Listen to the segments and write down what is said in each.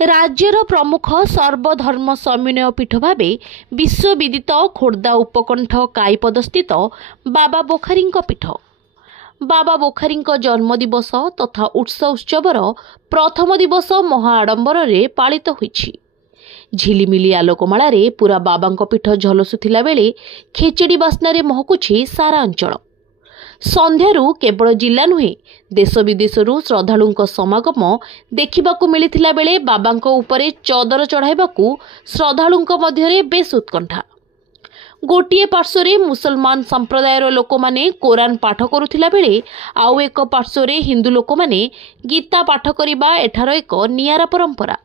राज्यर प्रमुख सर्वधर्म समन्वय पीठ भाव विश्वविदित खोर्धा उपकंठ काईपदस्थित बाबा बोखारी पीठ। बाबा बोखारी जन्मदिवस तथा उत्सवर प्रथम दिवस महाआडंबर पालित होईछि। झिलिमिली आलोकमाला पूरा बाबा पीठ झलसुला बेले खेचेड़ी बास्नारे महकुछि सारा अंचल। संध्यारू केवल जिला नुहे देश विदेशरू श्रद्धालुंक समागम देखिबाकू मिलिथिला बेले बाबांक उपरे चदर चढ़ाइबाकू श्रद्धालुंक मध्यरे बेस उत्कंठा। गोटिए पार्श्वरे मुसलमान संप्रदायर लोक माने कोरान पाठ करुथिला बेले आउ एक पार्श्वरे हिंदू लोक माने गीता पाठ करिबा एठार एक नियारा परंपरा।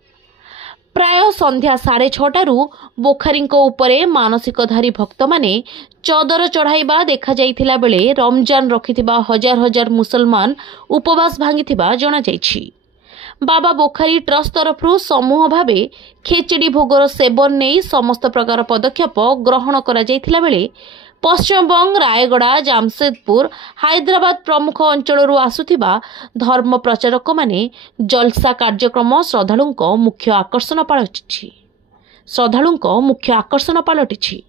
प्राय संध्या 6:30 बोखारी उपरे मानसिकधारी भक्त माने चदर चढ़ाइबा देखा जाइथिला बेले रमजान रखिथिबा हजार हजार मुसलमान उपवास भांगिथिबा जणा जाइछि। बाबा बोखारी ट्रस्ट तरफरु समूह भावे खेचेड़ी भोगर सेवन नहीं समस्त प्रकार पदक्षेप ग्रहण करा जाइथिला बेले पश्चिमबंग रायगड़ा जामशेदपुर हैदराबाद प्रमुख अंचलरू आसुथिबा धर्म प्रचारक माने जलसा कार्यक्रम श्रद्धालुंक मुख्य आकर्षण पलटिछि।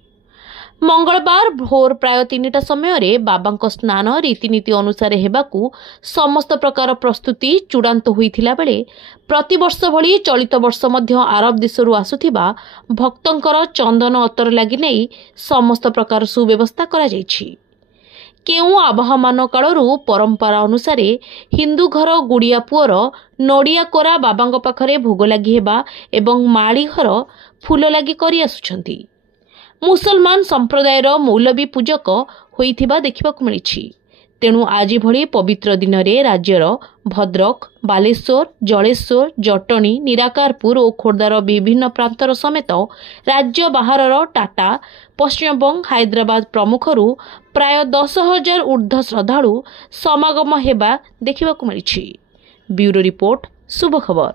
मंगलवार भोर प्राय 3टा समय बाबांक स्नान रीतिनीति अनुसार हेबाकू समस्त प्रकार प्रस्तुति चूड़ांत होइथिला बेले प्रतिवर्ष भली चलित वर्ष मध्य आरब देशरू आसुथिबा भक्तंकर चंदन अतर लागि नै समस्त प्रकार सुव्यवस्था करा जाइछि। केउ आवाहमान कालरू परंपरा अनुसार हिंदू घर गुड़िया पुअर नड़िया कोरा बाबांक पाखरे भोग लागि हेबा एवं माड़ी घर फूल लागि करि आसुछंती। मुसलमान संप्रदायर मौलवी पूजक होइथिबा देखिबाकू मिलिछि। तेणु आज भली पवित्र दिन में राज्यर भद्रक बालेश्वर जलेश्वर जटणी निराकारपुर और खोर्धार विभिन्न प्रांतर समेत राज्य बाहर टाटा पश्चिमबंग हैदराबाद प्रमुखरू प्राय 10,000 ऊर्ध्व श्रद्धालु समागम हेबा देखिबाकू मिलिछि। ब्यूरो रिपोर्ट शुभ खबर।